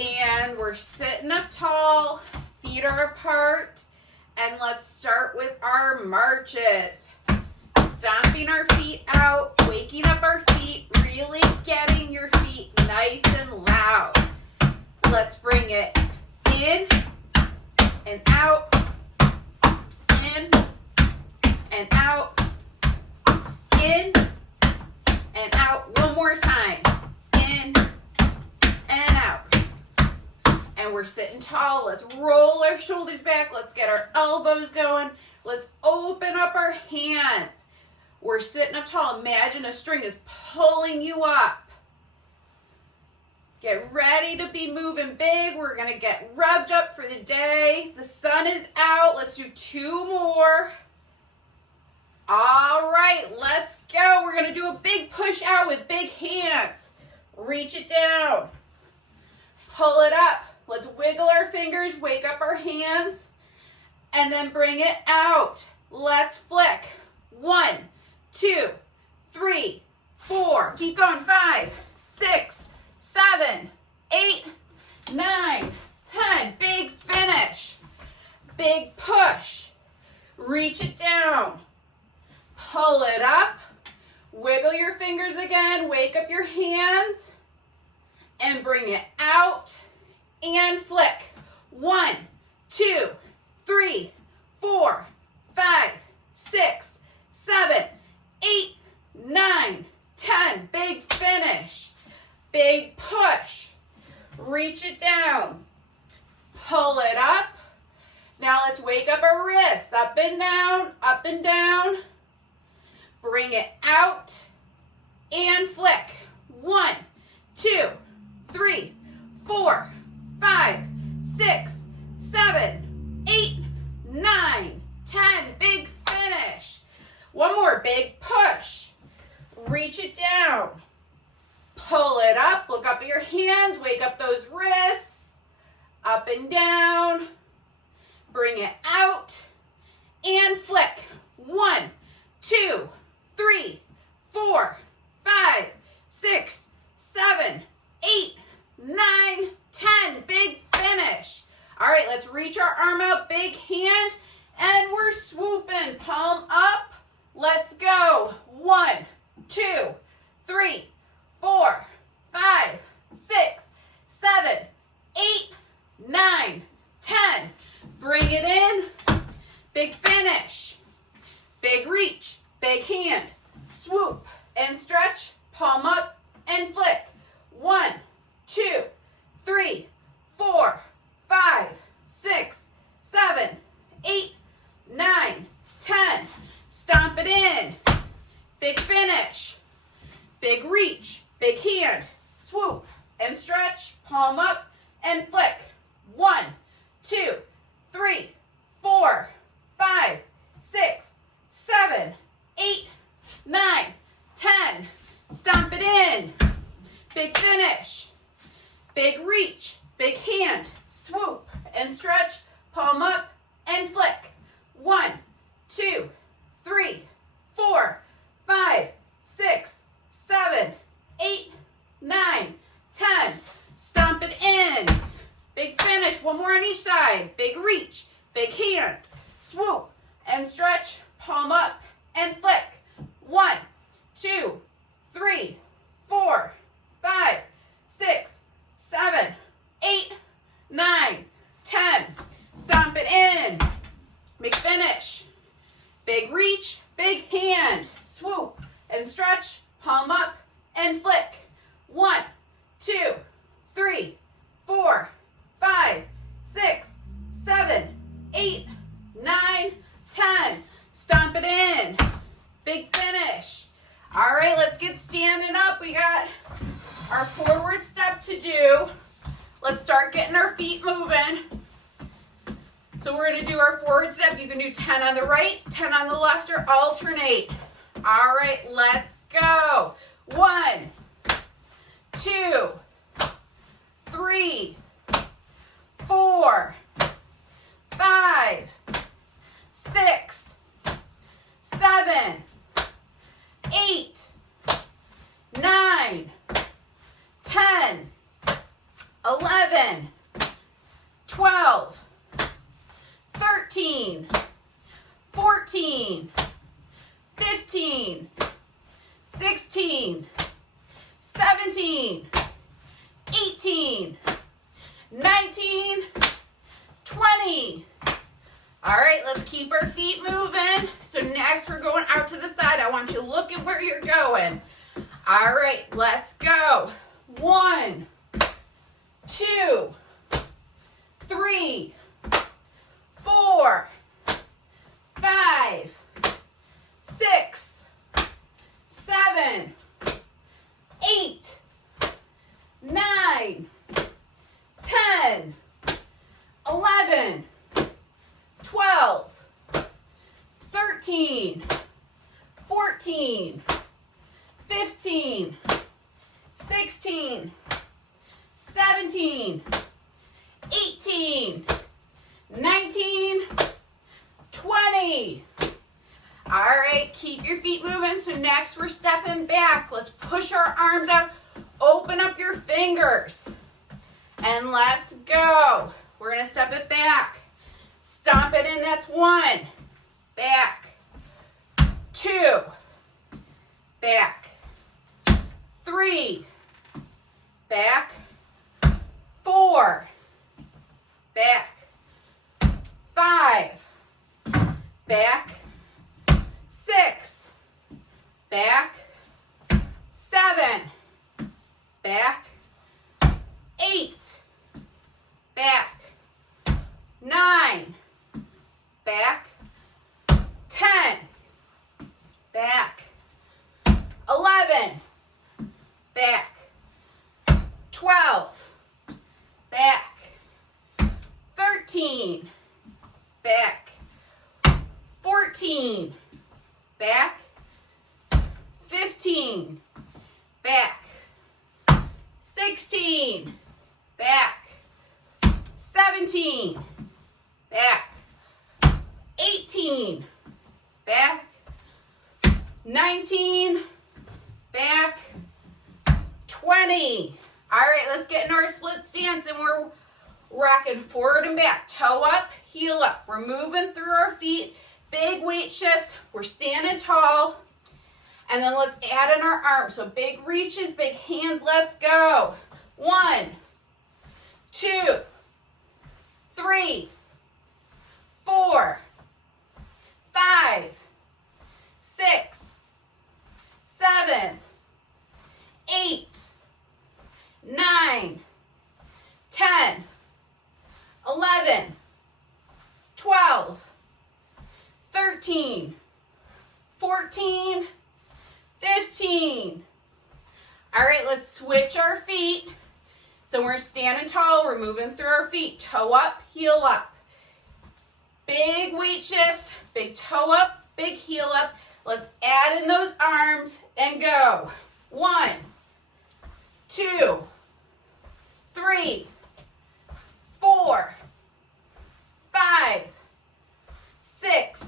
And we're sitting up tall, feet are apart, and let's start with our marches. Stomping our feet out, waking up our feet, really getting your feet nice and loud. Let's bring it in and out, in and out, in and out. One more time. In and out. And we're sitting tall. Let's roll our shoulders back. Let's get our elbows going. Let's open up our hands. We're sitting up tall. Imagine a string is pulling you up. Get ready to be moving big. We're going to get revved up for the day. The sun is out. Let's do 2 more. All right, let's go. We're going to do a big push out with big hands. Reach it down. Pull it up. Let's wiggle our fingers, wake up our hands, and then bring it out. Let's flick. 1, 2, 3, 4. Keep going. 5, 6, 7, 8, 9, 10. Big finish. Big push. Reach it down. Pull it up. Wiggle your fingers again. Wake up your hands. And bring it out. And flick. 1, 2, 3, 4, 5, 6, 7, 8, 9, 10. Big finish. Big push. Reach it down. Pull it up. Now let's wake up our wrists. Up and down, up and down. Bring it out and flick. 1, 2, 3, 4, 5, 6, 7, 8, 9, 10. Big finish. One more big push. Reach it down. Pull it up. Look up at your hands. Wake up those wrists. Up and down. Bring it out and flick. 1, 2, 3, 4, 5, 6, 7, 8, 9, 10. Big finish. All right, let's reach our arm out, big hand, and we're swooping. Palm up. Let's go. 1, 2, 3, 4, 5, 6, 7, 8, 9, 10. Bring it in. Big finish. Big reach. Big hand. Swoop and stretch. Palm up and flick. 1, 2, 3, 4, 5, 6, 7, 8, 9, 10. Stomp it in. Big finish. Big reach. Big hand. Swoop and stretch. Palm up and flick. 1, 2, 3, 4, 5, 6, 7, 8, 9, 10. Stomp it in. Big finish. Big reach. Big hand. Swoop and stretch. Palm up and flick. 1, 2, 3, 4, 5, 6, 7, 8, 9, 10. Stomp it in. Big finish. One more on each side. Big reach. Big hand. Swoop and stretch. Palm up and flick. 1, 2, 3, 4, 5, 6, 7, 8, 9, 10. Stomp it in. Big finish. Big reach. Big hand. Swoop and stretch. Palm up and flick. 1, 2, 3, 4, 5, 6, 7, 8, 9, 10. Stomp it in. Big finish. All right, let's get standing up. We got our forward step to do. Let's start getting our feet moving. So we're going to do our forward step. You can do 10 on the right, 10 on the left, or alternate. All right, let's go. 1, 2, 3, 4, 5, 6, 7, 8, 9, 10, 11, 16, 17, 18, 19, 20. All right, let's keep our feet moving. So next we're going out to the side. I want you to look at where you're going. All right, let's go. 1, 2, 3, 4, 5, 6, 7, 8, 9, 10, 11, 12, 13, 14, 15, 16, 17, 18, 19, 20. All right, keep your feet moving. So next we're stepping back. Let's push our arms out. Open up your fingers. And let's go. We're going to step it back. Stomp it in. That's 1. Back. 2. Back. 3. Back. 4. Back. 5. Back. 6. Back. 7. Back. 8. Back. 9. Back. 10. Back. 11. Back. 12. Back. 13. Back. 14. Back. 15. Back. 16. Back. 17. Back. 18. Back. 19. Back. 20. All right, let's get into our split stance, and we're rocking forward and back. Toe up, heel up. We're moving through our feet. Big weight shifts. We're standing tall. And then let's add in our arms. So big reaches, big hands. Let's go. 1, 2, 3, 4, 5, 6, 7, 8, 9, 10, 11, 12, 13, 14, 15. All right, let's switch our feet. So we're standing tall, we're moving through our feet. Toe up, heel up. Big weight shifts, big toe up, big heel up. Let's add in those arms and go. 1, 2, 3, 4, 5, 6,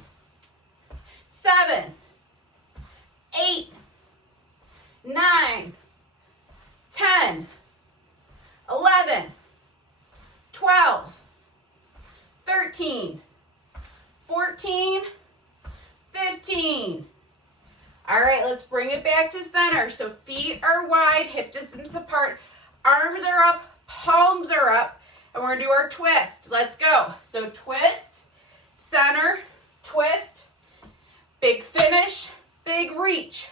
7, 8, 9, 10, 11, 12, 13, 14, 15. All right, let's bring it back to center. So feet are wide, hip distance apart, arms are up, palms are up, and we're gonna do our twist. Let's go. So twist, center, twist, big finish, big reach,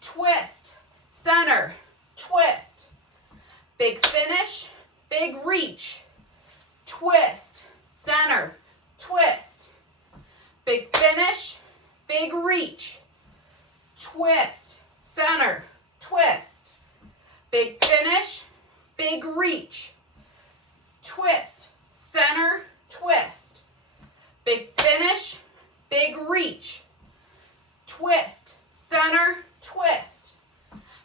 twist, center, twist, big finish, big reach, twist, center, twist, big finish, big reach, twist, center, twist, big finish, big reach, twist, center, twist, big finish, big reach, twist, center, twist,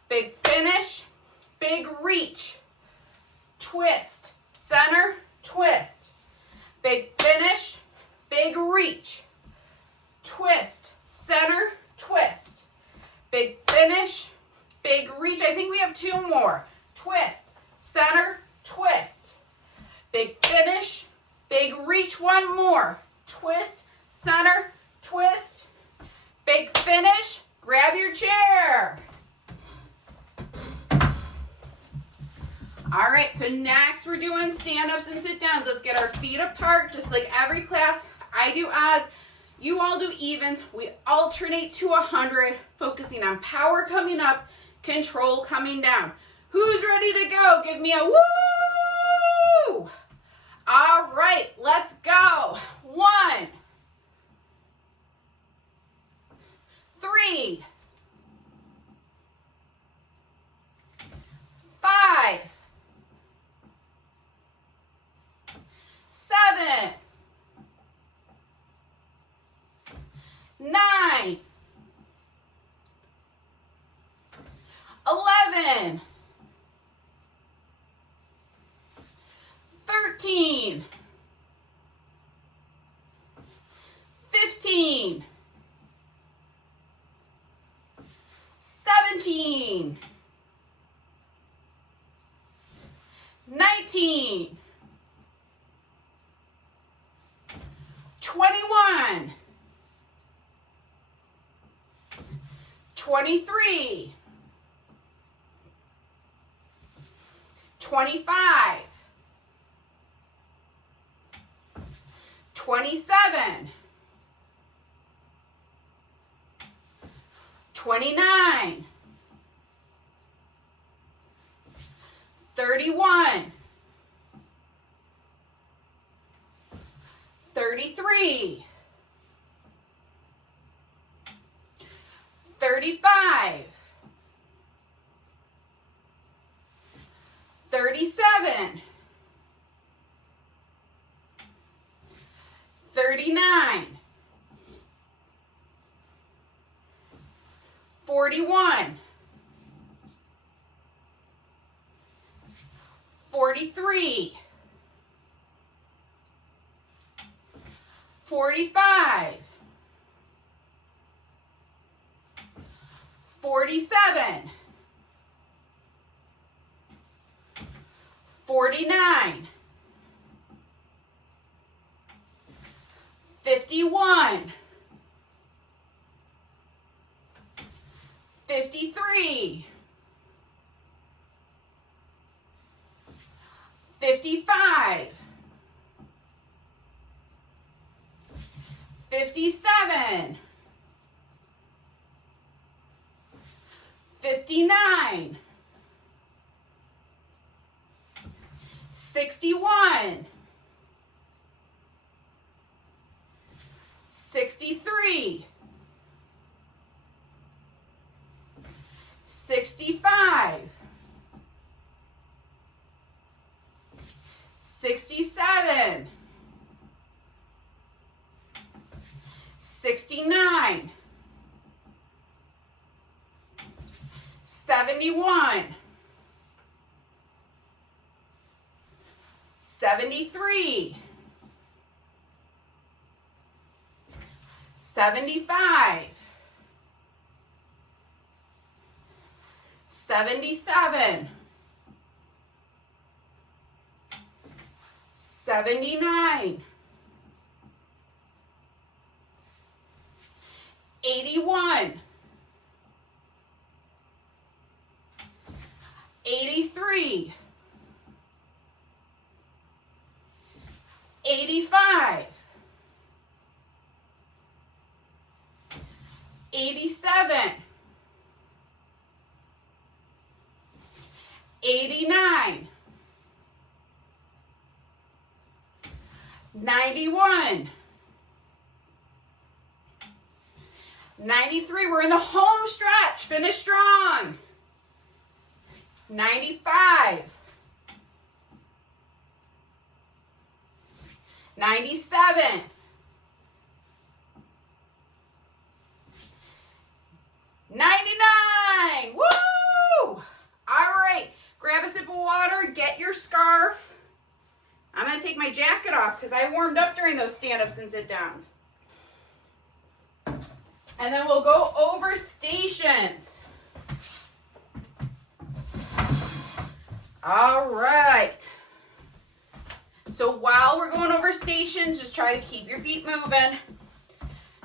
big finish, big reach, twist, center, twist, big finish, big reach, twist, center, twist, big finish, big reach. I think we have 2 more. Twist, center, twist, big finish, big reach. 1 more. Twist, center, twist, big finish. Grab your chair. All right, so next we're doing stand-ups and sit-downs. Let's get our feet apart, just like every class. I do odds, you all do evens. We alternate to 100, focusing on power coming up, control coming down. Who's ready to go? Give me a woo! All right, let's go. 1, 3, 5, 7, 9, 11, 13, 15, 17, 19, 21, 23, 25, 27, 29, 31, 33, 35, 37, 39, 41, 43, 45, 47, 49, 51, 53, 55, 57, 59, 61, 63, 65, 67, 69, 71, 73, 75, 77, 79, 81, 83, 85, 87, 89, 91, 93, we're in the home stretch, finish strong. 95, 97, 99, woo! All right, grab a sip of water, get your scarf. I'm gonna take my jacket off because I warmed up during those stand-ups and sit-downs. And then we'll go over stations. All right. So while we're going over stations, just try to keep your feet moving.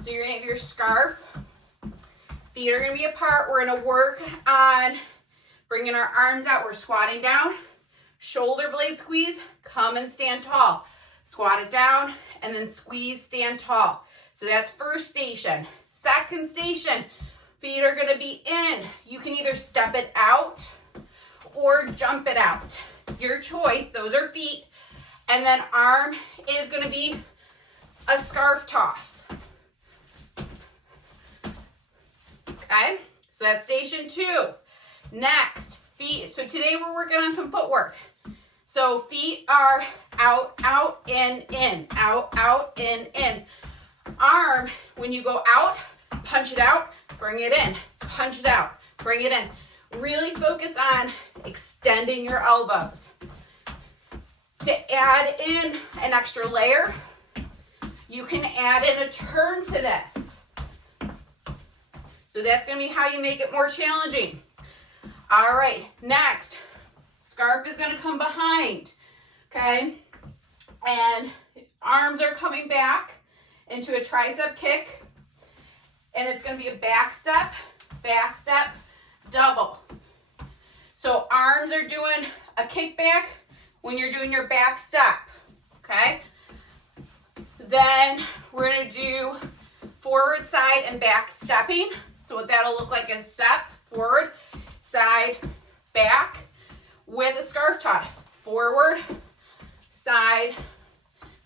So you're gonna have your scarf. Feet are gonna be apart. We're gonna work on bringing our arms out. We're squatting down. Shoulder blade squeeze, come and stand tall. Squat it down and then squeeze, stand tall. So that's first station. Second station, feet are gonna be in. You can either step it out or jump it out. Your choice, those are feet. And then arm is gonna be a scarf toss. Okay, so that's station 2. Next, feet. So today we're working on some footwork. So feet are out, out, in, out, in. Arm, when you go out, punch it out, bring it in, punch it out, bring it in. Really focus on extending your elbows. To add in an extra layer, you can add in a turn to this. So that's going to be how you make it more challenging. All right, next, scarf is going to come behind, okay? And arms are coming back into a tricep kick. And it's going to be a back step, double. So arms are doing a kickback when you're doing your back step, okay? Then we're going to do forward, side, and back stepping. So what that'll look like is step, forward, side, back, with a scarf toss. Forward, side,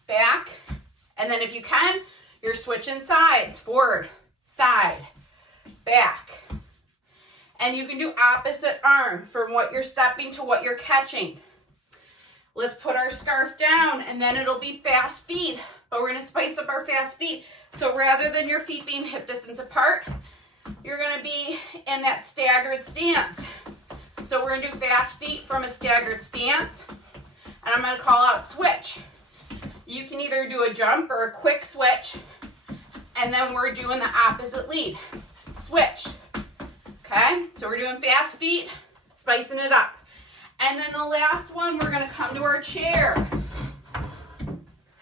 back. And then if you can, you're switching sides. Forward, side, back. And you can do opposite arm from what you're stepping to what you're catching. Let's put our scarf down and then it'll be fast feet. But we're going to spice up our fast feet. So rather than your feet being hip distance apart, you're going to be in that staggered stance. So we're going to do fast feet from a staggered stance. And I'm going to call out switch. You can either do a jump or a quick switch. And then we're doing the opposite lead. Switch. Okay? So we're doing fast feet, spicing it up. And then the last one, we're going to come to our chair.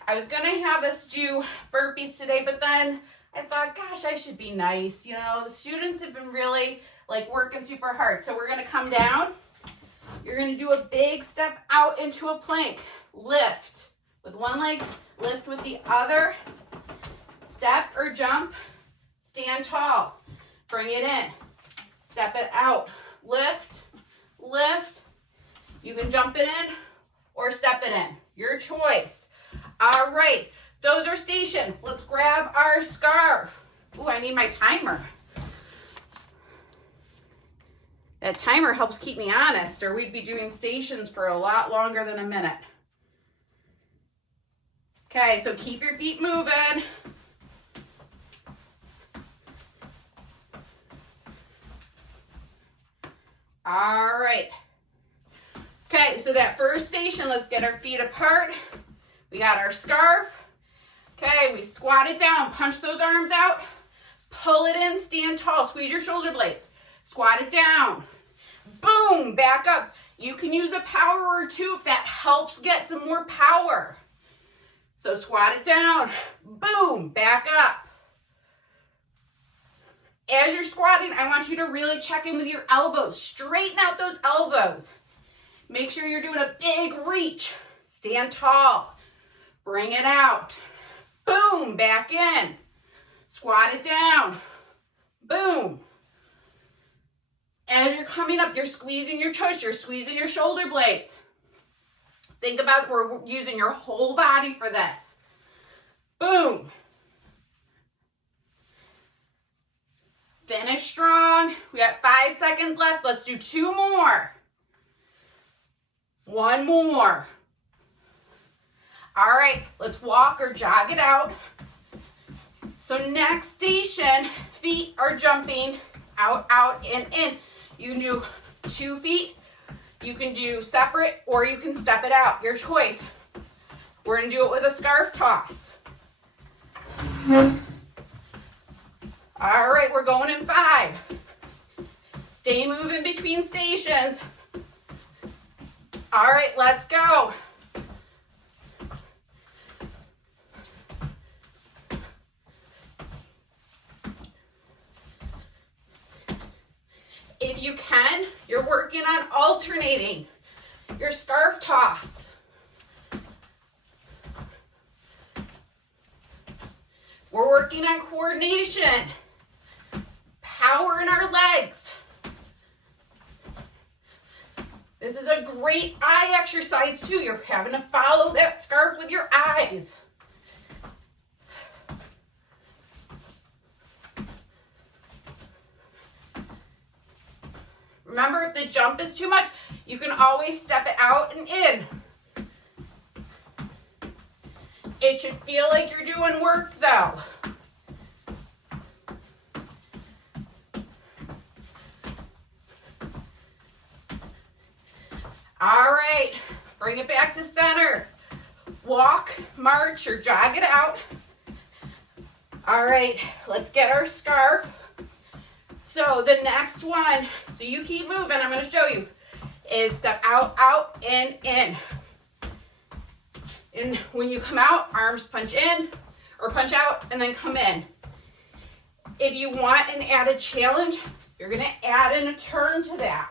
I was going to have us do burpees today, but then I thought, gosh, I should be nice. You know, the students have been really like working super hard. So we're going to come down. You're going to do a big step out into a plank. Lift with one leg, lift with the other. Step or jump, stand tall. Bring it in. Step it out. Lift, lift. You can jump it in or step it in. Your choice. All right, those are stations. Let's grab our scarf. Ooh, I need my timer. That timer helps keep me honest, or we'd be doing stations for a lot longer than a minute. Okay, so keep your feet moving. All right. Okay, so that first station, let's get our feet apart. We got our scarf. Okay, we squat it down, punch those arms out, pull it in, stand tall, squeeze your shoulder blades, squat it down, boom, back up. You can use a power or two if that helps get some more power. So squat it down, boom, back up. As you're squatting, I want you to really check in with your elbows. Straighten out those elbows. Make sure you're doing a big reach. Stand tall. Bring it out. Boom, back in. Squat it down. Boom. As you're coming up, you're squeezing your tush. You're squeezing your shoulder blades. Think about we're using your whole body for this. Boom. Finish strong. We got 5 seconds left. Let's do 2 more. 1 more. All right, let's walk or jog it out. So next station, feet are jumping out, out, in. You can do 2 feet. You can do separate or you can step it out. Your choice. We're going to do it with a scarf toss. All right, we're going in 5. Stay moving between stations. All right, let's go. If you can, you're working on alternating. your scarf toss. We're working on coordination, power in our legs. This is a great eye exercise too. You're having to follow that scarf with your eyes. Remember, if the jump is too much, you can always step it out and in. It should feel like you're doing work though. All right, bring it back to center. Walk, march, or jog it out. All right, let's get our scarf. So the next one, so you keep moving, I'm gonna show you, is step out, out, in, in. And when you come out, arms punch in or punch out and then come in. If you want an added challenge, you're gonna add in a turn to that.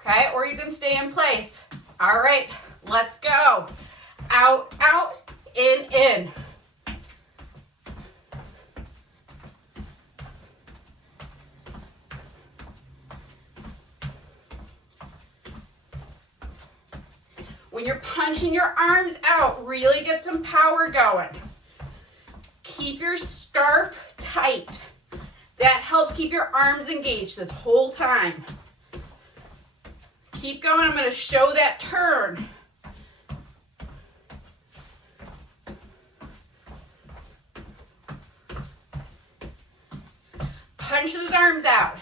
Okay, or you can stay in place. All right, let's go. Out, out, in, in. When you're punching your arms out, really get some power going. Keep your scarf tight. That helps keep your arms engaged this whole time. Keep going. I'm going to show that turn. Punch those arms out.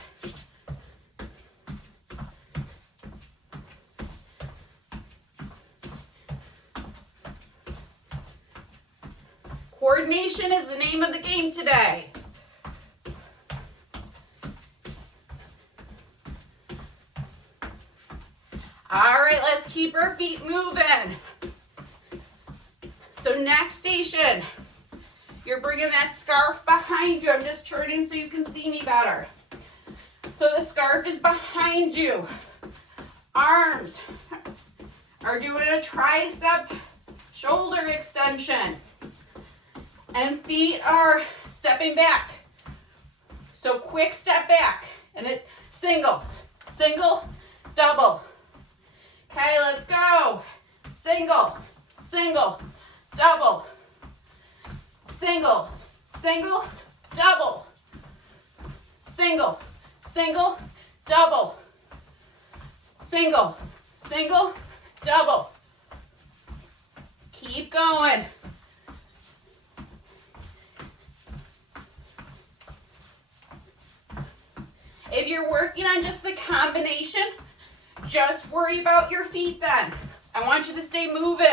Coordination is the name of the game today. All right, let's keep our feet moving. So next station, you're bringing that scarf behind you. I'm just turning so you can see me better. So the scarf is behind you. Arms are doing a tricep shoulder extension. And feet are stepping back. So quick step back. And it's single, single, double. Okay, let's go. Single, single, double. Single, single, double. Single, single, double. Single, single, double. Keep going. If you're working on just the combination, just worry about your feet then. I want you to stay moving.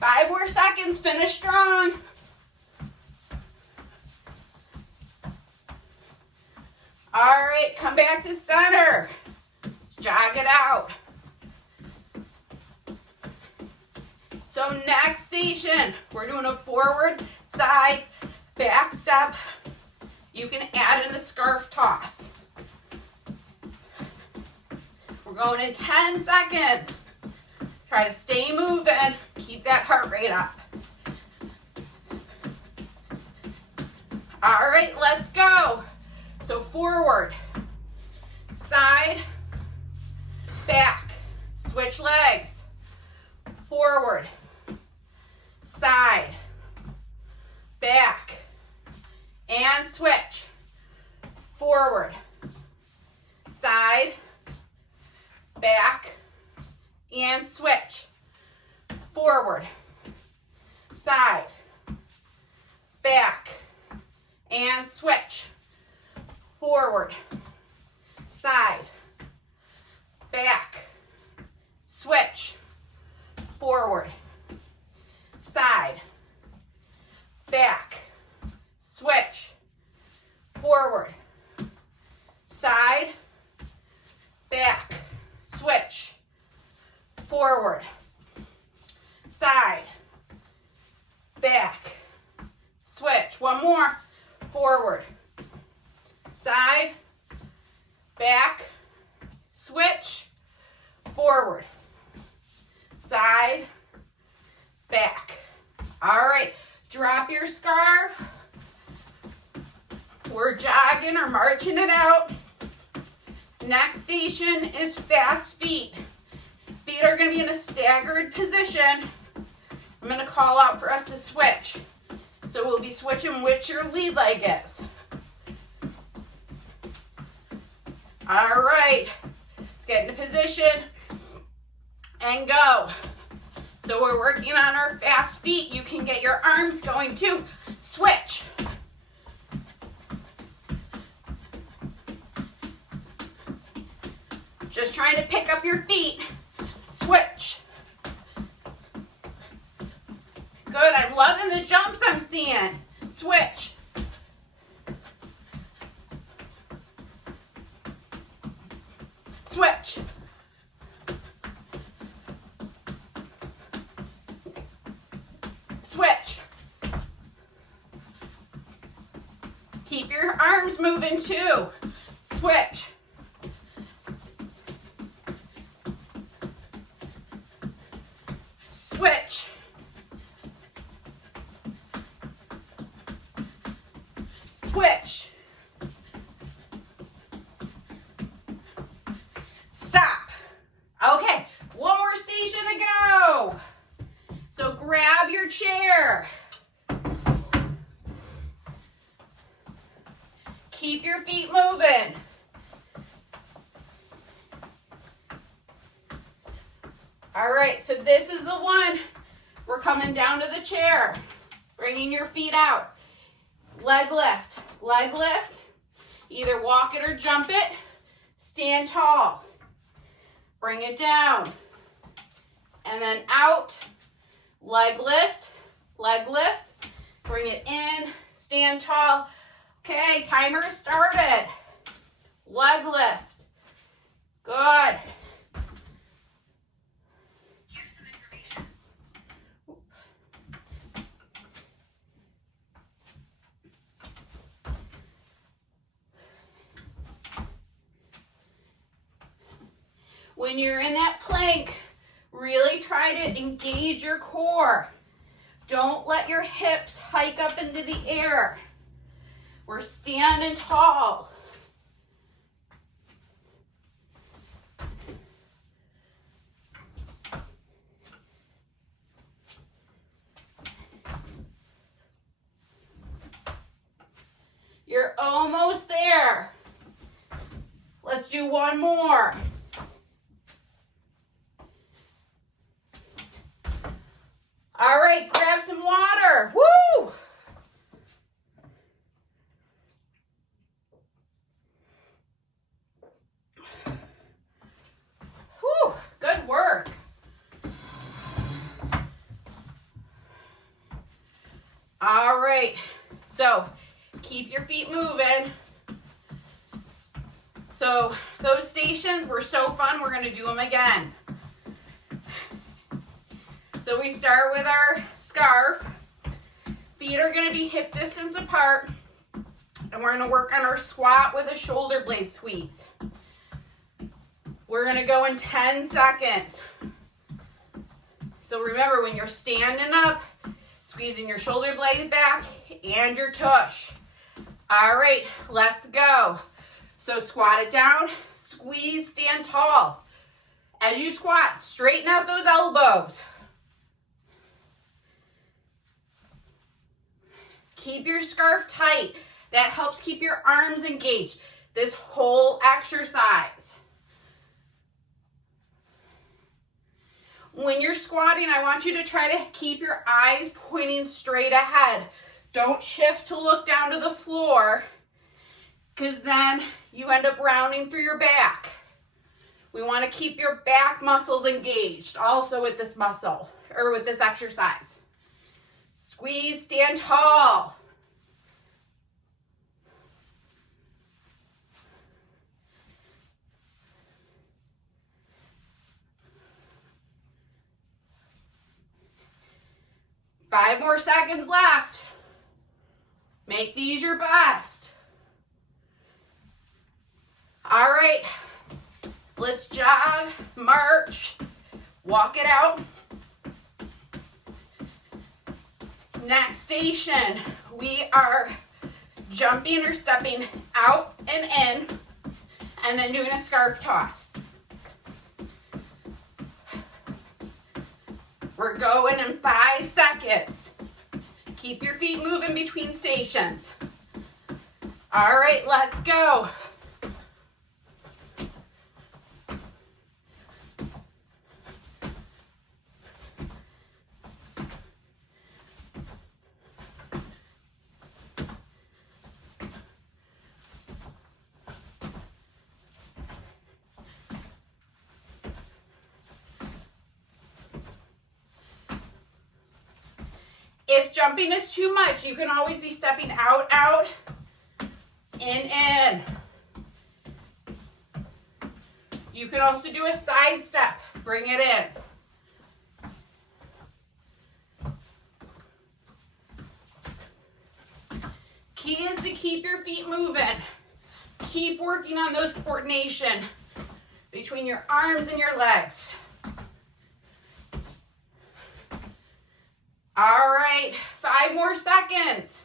Five more seconds, finish strong. All right, come back to center. Let's jog it out. So next station, we're doing a forward, side, back step. You can add in a scarf toss. We're going in 10 seconds. Try to stay moving. Keep that heart rate up. All right, let's go. So forward, side, back, switch legs, forward, side, back, and switch, forward, side, back, and switch, forward, side, back, and switch. Forward, side, back, switch, forward, side, back, switch, forward. forward, side, back, switch. One more, forward, side, back, switch, forward, side, back. All right, drop your scarf. We're jogging or marching it out. Next station is fast feet. Feet are going to be in a staggered position. I'm going to call out for us to switch. So we'll be switching which your lead leg is. All right, let's get into position and go. So we're working on our fast feet. You can get your arms going too. Switch. Just trying to pick up your feet. Switch. Good, I'm loving the jumps I'm seeing. Switch. Switch. Switch. Keep your arms moving too. Switch. Switch. Switch. Stop. Okay, one more station to go. So grab your chair. Keep your feet moving. All right, so this is the one. We're coming down to the chair. Bringing your feet out. Leg lift. Leg lift. Either walk it or jump it. Stand tall. Bring it down. And then out. Leg lift. Leg lift. Bring it in. Stand tall. Okay, timer started. Leg lift. Good. Here's some information. When you're in that plank, really try to engage your core. Don't let your hips hike up into the air. We're standing tall. You're almost there. Let's do one more. All right, grab some water. Woo! Whew, good work. All right, so keep your feet moving. So those stations were so fun, we're gonna do them again. So we start with our scarf. Feet are gonna be hip distance apart. And we're gonna work on our squat with a shoulder blade squeeze. We're gonna go in 10 seconds. So remember, when you're standing up, squeezing your shoulder blade back and your tush. All right, let's go. So squat it down, squeeze, stand tall. As you squat, straighten out those elbows. Keep your scarf tight. That helps keep your arms engaged this whole exercise. When you're squatting, I want you to try to keep your eyes pointing straight ahead. Don't shift to look down to the floor, because then you end up rounding through your back. We want to keep your back muscles engaged also with this muscle, or with this exercise. Squeeze, stand tall. 5 more seconds left. Make these your best. All right, let's jog, march, walk it out. Next station, we are jumping or stepping out and in, and then doing a scarf toss. We're going in 5 seconds. Keep your feet moving between stations. All right, let's go. If jumping is too much, you can always be stepping out, out, in. You can also do a side step. Bring it in. Key is to keep your feet moving. Keep working on those coordination between your arms and your legs. All right, 5 more seconds.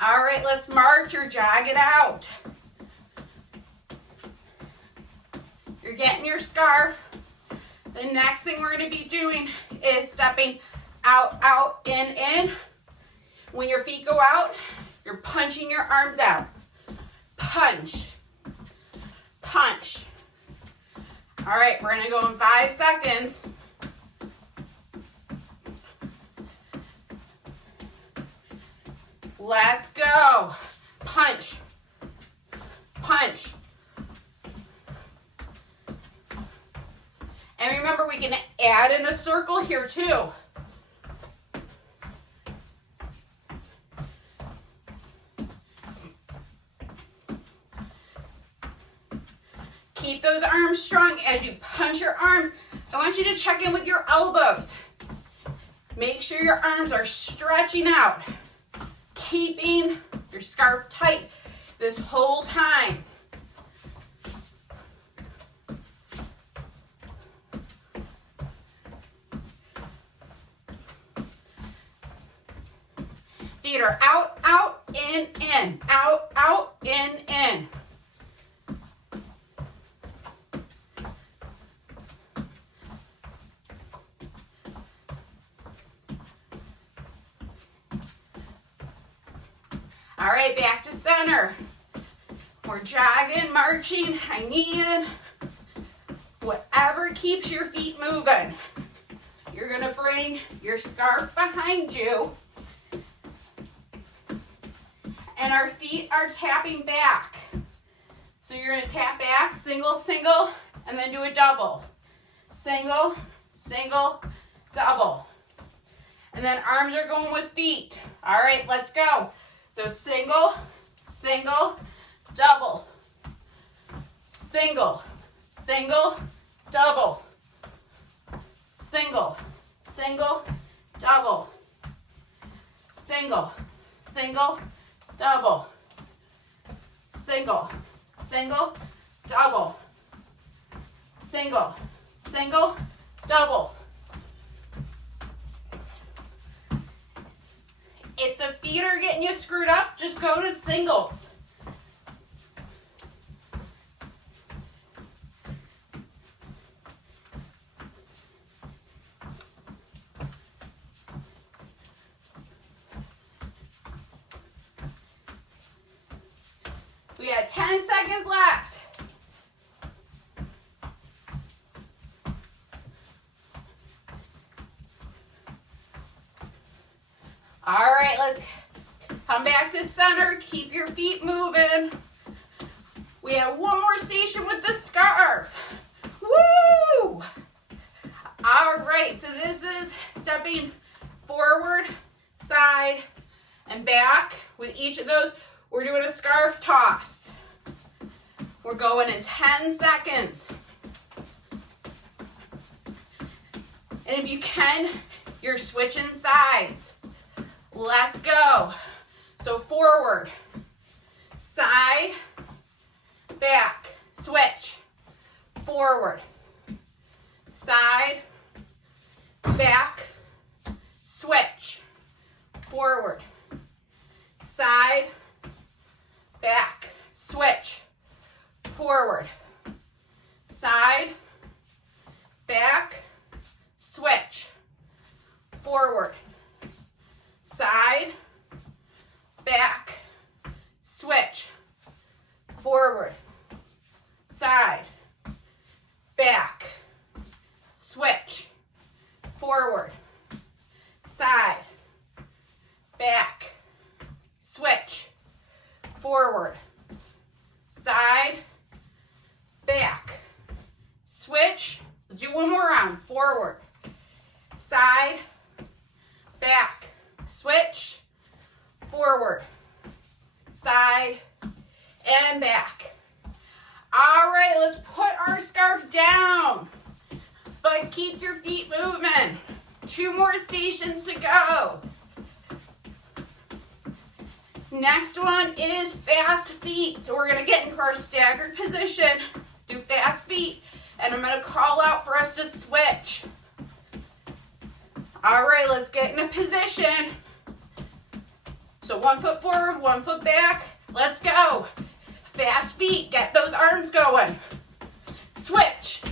All right, let's march or jog it out. You're getting your scarf. The next thing we're going to be doing is stepping out, out, in. When your feet go out, you're punching your arms out. Punch, punch. All right, we're gonna go in 5 seconds. Let's go. Punch, punch. And remember, we can add in a circle here too. Keep those arms strong as you punch your arms. I want you to check in with your elbows. Make sure your arms are stretching out, keeping your scarf tight this whole time. Feet are out, out, in, out, out, in. All right, back to center. We're jogging, marching, high knee in. Whatever keeps your feet moving. You're gonna bring your scarf behind you. And our feet are tapping back. So you're gonna tap back, single, single, and then do a double. Single, single, double. And then arms are going with feet. All right, let's go. So single, single, double. Single, single, double. Single, single, double. Single, single, double. Single, single, double. Single, single, double. If the feet are getting you screwed up, just go to singles. We got 10 seconds left. All right, let's come back to center. Keep your feet moving. We have one more station with the scarf. Woo! All right, so this is stepping forward, side, and back. With each of those, we're doing a scarf toss. We're going in 10 seconds. And if you can, you're switching sides. Let's go. So forward, side, back, switch, forward, side, back, switch, forward, side, back, switch, forward, side, back, switch, forward, side, back, switch, forward, side, back, switch, forward, side, back, switch, forward, side, back, switch. Let's do one more round. Forward, side, back, switch, forward, side, and back. All right, let's put our scarf down, but keep your feet moving. 2 more stations to go. Next one is fast feet. So we're gonna get into our staggered position, do fast feet, and I'm gonna call out for us to switch. All right, let's get in a position. So 1 foot forward, 1 foot back. Let's go. Fast feet, get those arms going. Switch.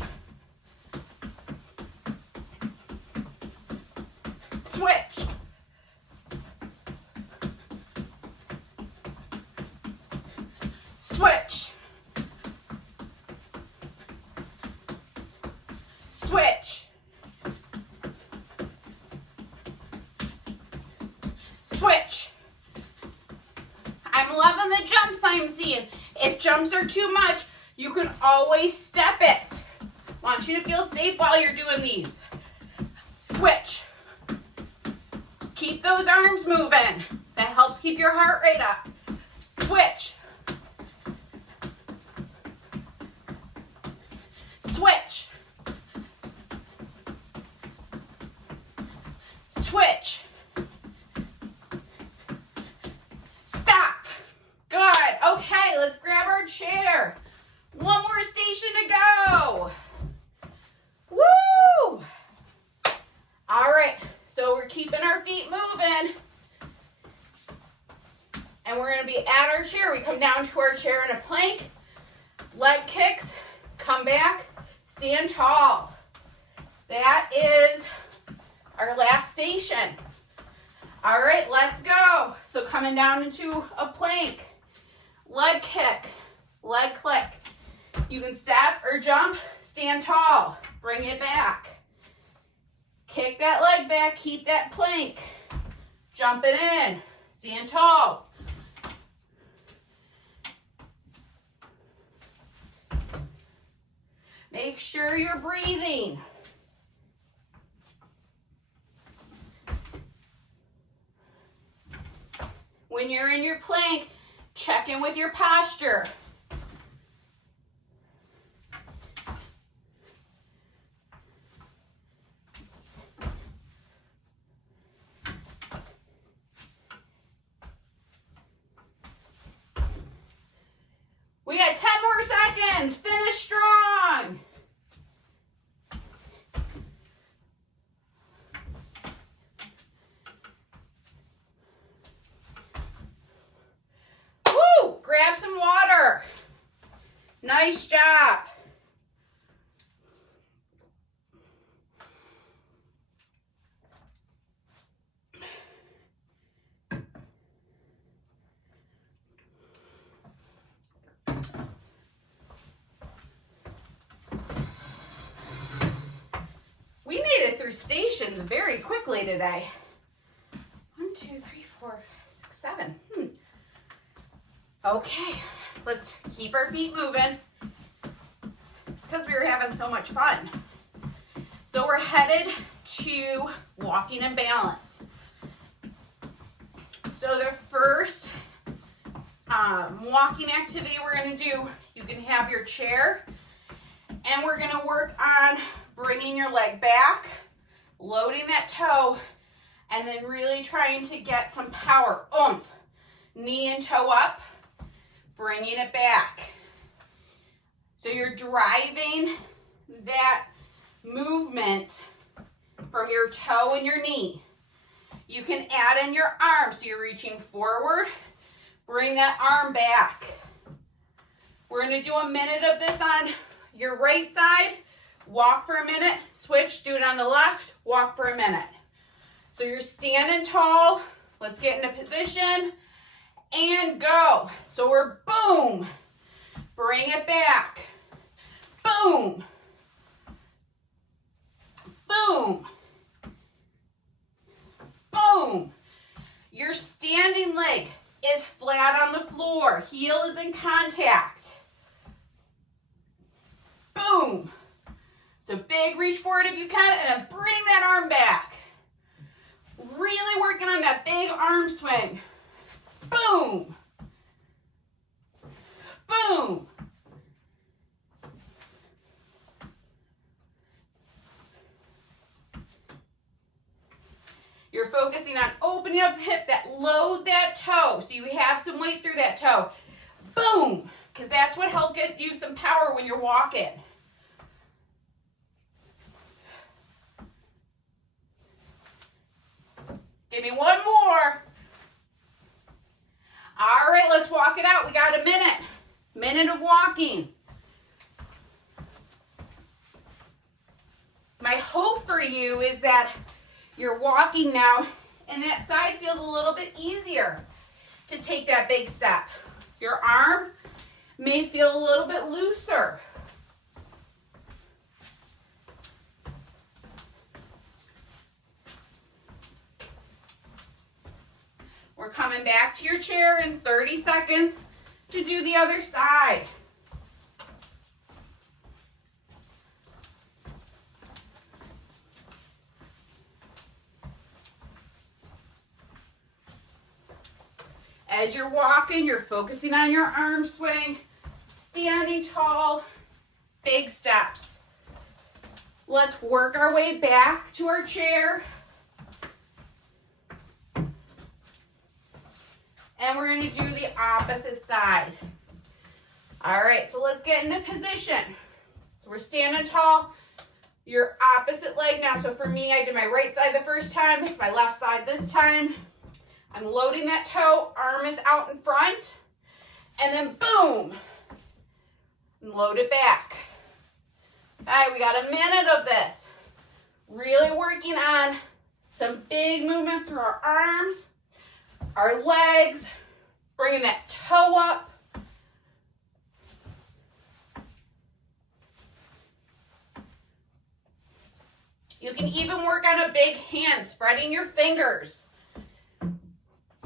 Switch. Switch. Switch. Switch. I'm loving the jumps I'm seeing. If jumps are too much, you can always step it. Want you to feel safe while you're doing these. Switch. Keep those arms moving. That helps keep your heart rate up. Switch. Switch. Switch. Stop. Good. Okay, let's grab our chair. 1 more station to go. Woo! All right, so we're keeping our feet moving. And we're gonna be at our chair. We come down to our chair in a plank, leg kicks, come back, stand tall. That is our last station. All right, let's go. So coming down into a plank, leg kick, leg click. You can step or jump, stand tall, bring it back. Kick that leg back, keep that plank. Jump it in, stand tall. Make sure you're breathing. When you're in your plank, check in with your posture. We got 10 more seconds. Finish strong. Woo! Grab some water. Nice job. We made it through stations very quickly today. 1, 2, 3, 4, 5, 6, 7. Okay, let's keep our feet moving. It's because we were having so much fun. So we're headed to walking and balance. So the first walking activity we're going to do, you can have your chair, and we're going to work on bringing your leg back, loading that toe, and then really trying to get some power, oomph. Knee and toe up, bringing it back. So you're driving that movement from your toe and your knee. You can add in your arm, so you're reaching forward, bring that arm back. We're going to do a minute of this on your right side, walk for a minute, switch, do it on the left, walk for a minute. So you're standing tall, let's get into position, and go. So we're boom, bring it back, boom, boom, boom. Your standing leg is flat on the floor, heel is in contact. Boom. So big reach forward if you can, and then bring that arm back. Really working on that big arm swing. Boom. Boom. You're focusing on opening up the hip, that load that toe, so you have some weight through that toe. Boom, because that's what helps get you some power when you're walking. Give me one more. All right, let's walk it out. We got a minute. Minute of walking. My hope for you is that you're walking now and that side feels a little bit easier to take that big step. Your arm may feel a little bit looser. We're coming back to your chair in 30 seconds to do the other side. As you're walking, you're focusing on your arm swing, standing tall, big steps. Let's work our way back to our chair. And we're going to do the opposite side. All right, so let's get into position. So we're standing tall, your opposite leg now. So for me, I did my right side the first time. It's my left side this time. I'm loading that toe, arm is out in front, and then boom, load it back. All right, we got a minute of this. Really working on some big movements through our arms, our legs, bringing that toe up. You can even work on a big hand, spreading your fingers.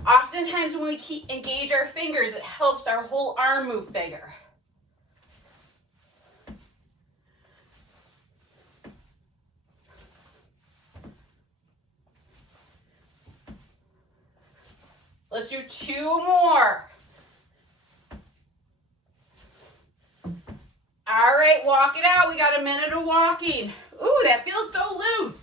Oftentimes when we engage our fingers, it helps our whole arm move bigger. Let's do 2 more. All right, walk it out. We got a minute of walking. Ooh, that feels so loose.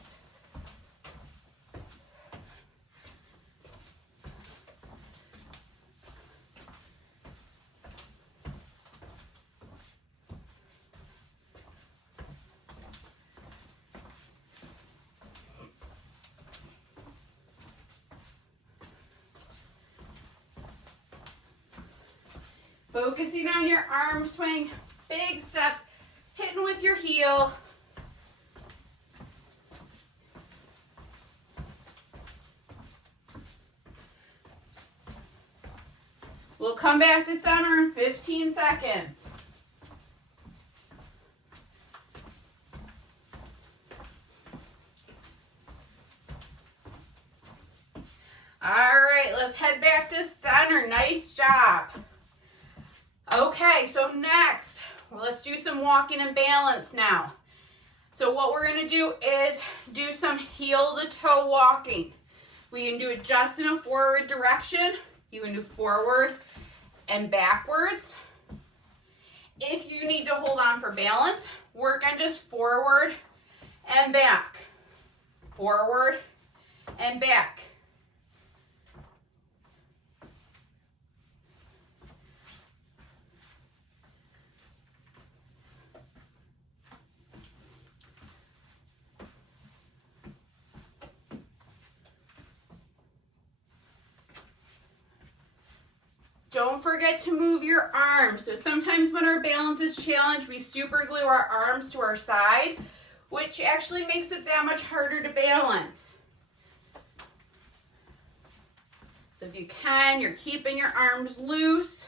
Focusing on your arm swing, big steps, hitting with your heel. We'll come back to center in 15 seconds. All right, let's head back to center. Nice job. Okay, so next, let's do some walking and balance now. So what we're going to do is do some heel to toe walking. We can do it just in a forward direction. You can do forward and backwards. If you need to hold on for balance, work on just forward and back. forward and back. Don't forget to move your arms. So sometimes when our balance is challenged, we super glue our arms to our side, which actually makes it that much harder to balance. So if you can, you're keeping your arms loose.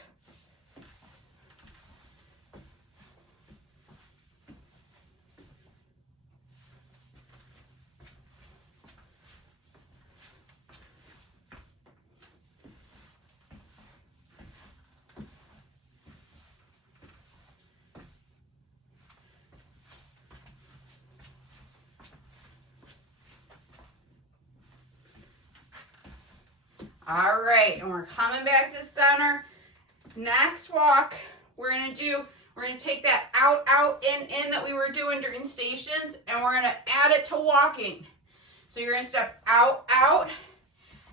All right, and we're coming back to center. Next walk, we're gonna take that out, out, in that we were doing during stations, and we're gonna add it to walking. So you're gonna step out, out,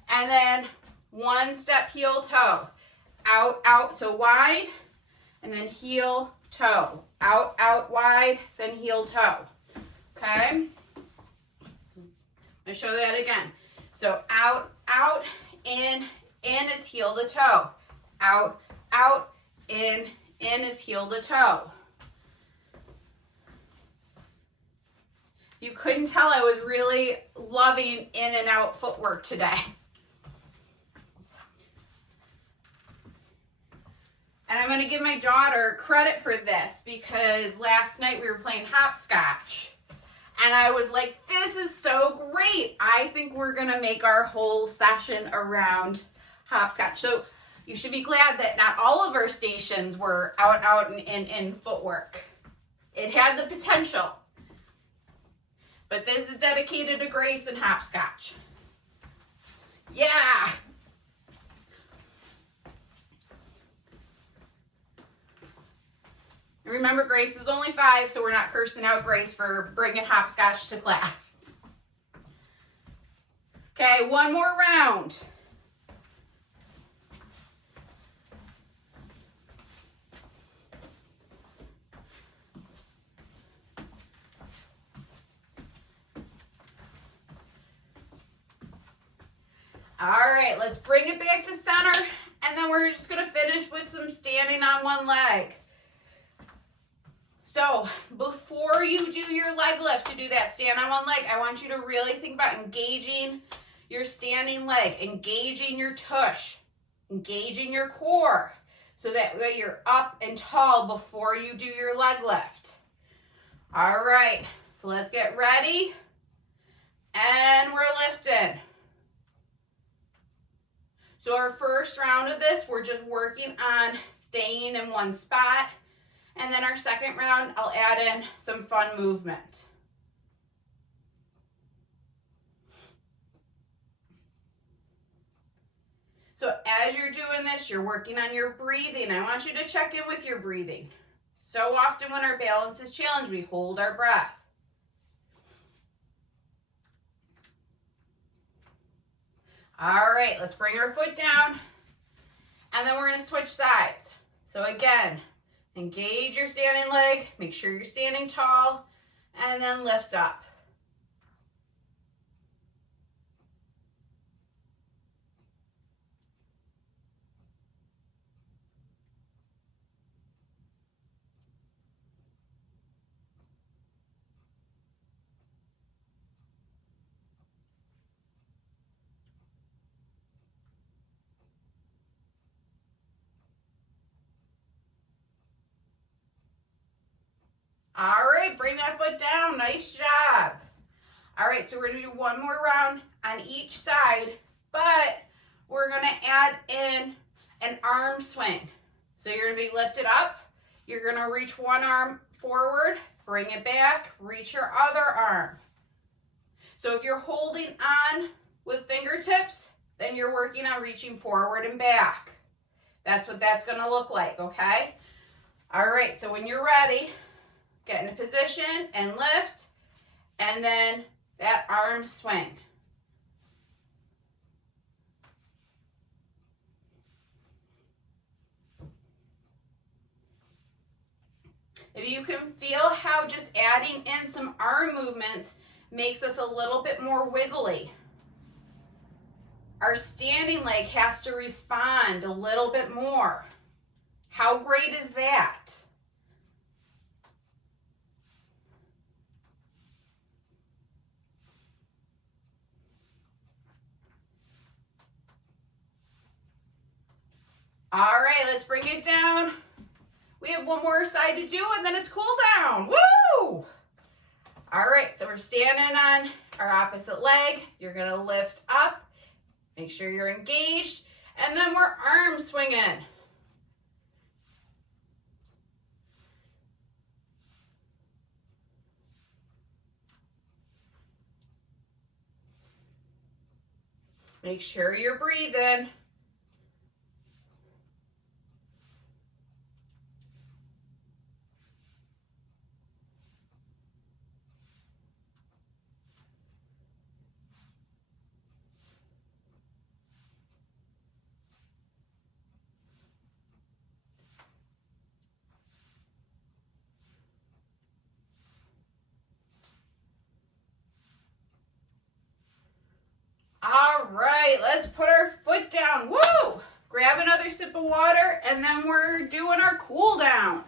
and then one step heel, toe. Out, out, so wide, and then heel, toe. Out, out, wide, then heel, toe. Okay? I'm gonna show that again. So out, out, in is heel to toe. Out, out, in is heel to toe. You couldn't tell I was really loving in and out footwork today. And I'm gonna give my daughter credit for this because last night we were playing hopscotch. And I was like, this is so great. I think we're gonna make our whole session around hopscotch. So you should be glad that not all of our stations were out, out, and in footwork. It had the potential. But this is dedicated to Grace and hopscotch. Yeah. Remember, Grace is only 5, so we're not cursing out Grace for bringing hopscotch to class. Okay, one more round. All right, let's bring it back to center, and then we're just gonna finish with some standing on one leg. So before you do your leg lift to do that stand on one leg, I want you to really think about engaging your standing leg, engaging your tush, engaging your core, so that way you're up and tall before you do your leg lift. All right, so let's get ready, and we're lifting. So our first round of this, we're just working on staying in one spot. And then our second round, I'll add in some fun movement. So as you're doing this, you're working on your breathing. I want you to check in with your breathing. So often when our balance is challenged, we hold our breath. All right, let's bring our foot down. And then we're gonna switch sides. So again, engage your standing leg, make sure you're standing tall, and then lift up. All right, bring that foot down. Nice job. All right, so we're gonna do one more round on each side, but we're gonna add in an arm swing. So you're gonna be lifted up. You're gonna reach one arm forward, bring it back, reach your other arm. So if you're holding on with fingertips, then you're working on reaching forward and back. That's what that's gonna look like, okay? All right, so when you're ready, get in a position and lift, and then that arm swing. If you can feel how just adding in some arm movements makes us a little bit more wiggly. Our standing leg has to respond a little bit more. How great is that? All right, let's bring it down. We have one more side to do and then it's cool down. Woo! All right, so we're standing on our opposite leg. You're gonna lift up, make sure you're engaged, and then we're arm swinging. Make sure you're breathing. All right, let's put our foot down. Woo! Grab another sip of water, and then we're doing our cool down.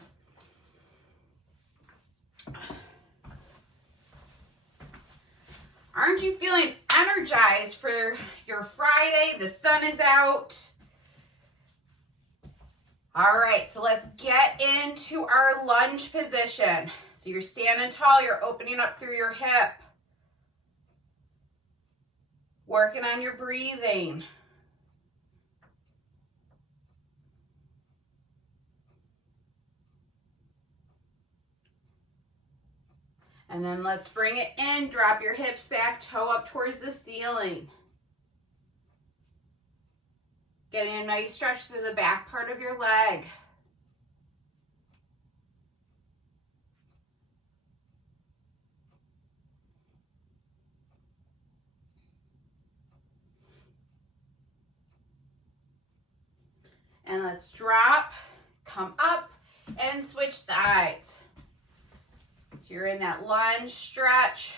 Aren't you feeling energized for your Friday? The sun is out. All right, so let's get into our lunge position. So you're standing tall, you're opening up through your hip. Working on your breathing. And then let's bring it in, drop your hips back, toe up towards the ceiling. Getting a nice stretch through the back part of your leg. And let's drop, come up, and switch sides. So you're in that lunge stretch,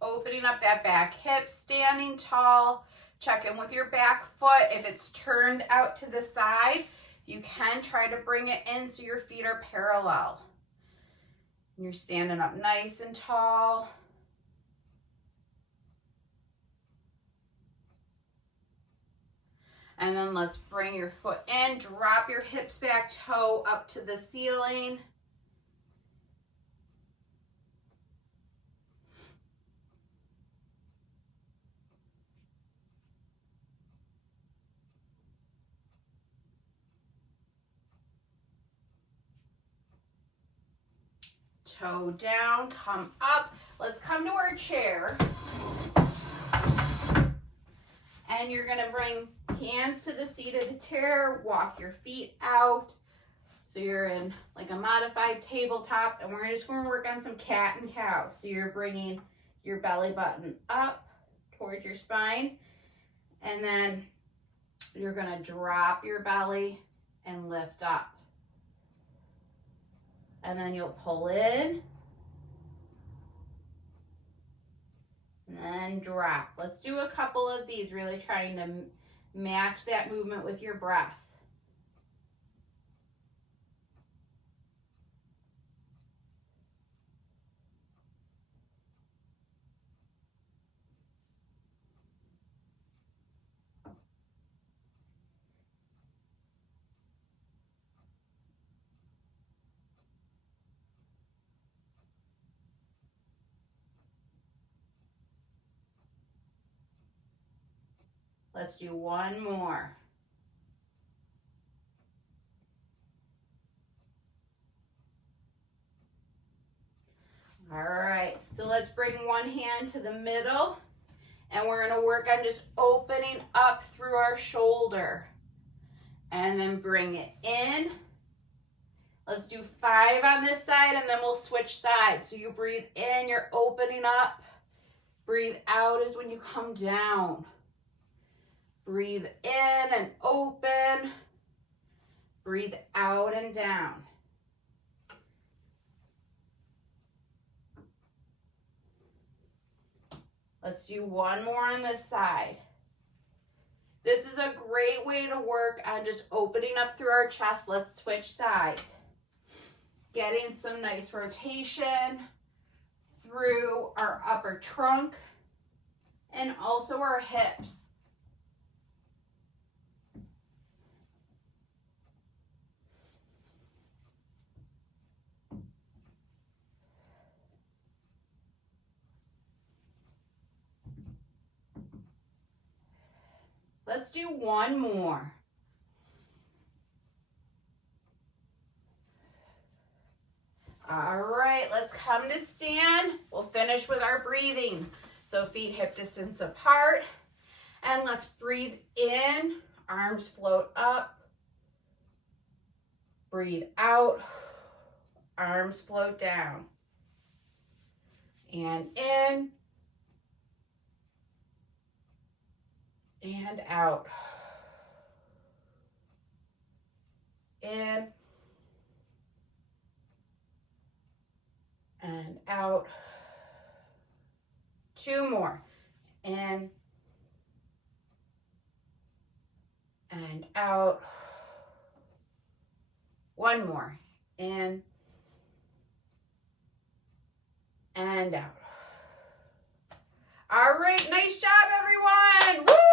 opening up that back hip, standing tall. Check in with your back foot. If it's turned out to the side, you can try to bring it in so your feet are parallel. And you're standing up nice and tall. And then let's bring your foot in, drop your hips back, toe up to the ceiling. Toe down, come up. Let's come to our chair. And you're gonna bring hands to the seat of the chair, walk your feet out. So you're in like a modified tabletop, and we're just gonna work on some cat and cow. So you're bringing your belly button up towards your spine, and then you're gonna drop your belly and lift up. And then you'll pull in, and then drop. Let's do a couple of these, really trying to match that movement with your breath. Let's do one more. All right, so let's bring one hand to the middle, and we're gonna work on just opening up through our shoulder. And then bring it in. Let's do 5 on this side, and then we'll switch sides. So you breathe in, you're opening up. Breathe out is when you come down. Breathe in and open. Breathe out and down. Let's do one more on this side. This is a great way to work on just opening up through our chest. Let's switch sides. Getting some nice rotation through our upper trunk and also our hips. Let's do one more. All right, let's come to stand. We'll finish with our breathing. So feet hip distance apart. And let's breathe in, arms float up. Breathe out, arms float down. And in. And out. In. And out. Two more. In. And out. One more. In. And out. All right, nice job, everyone. Woo!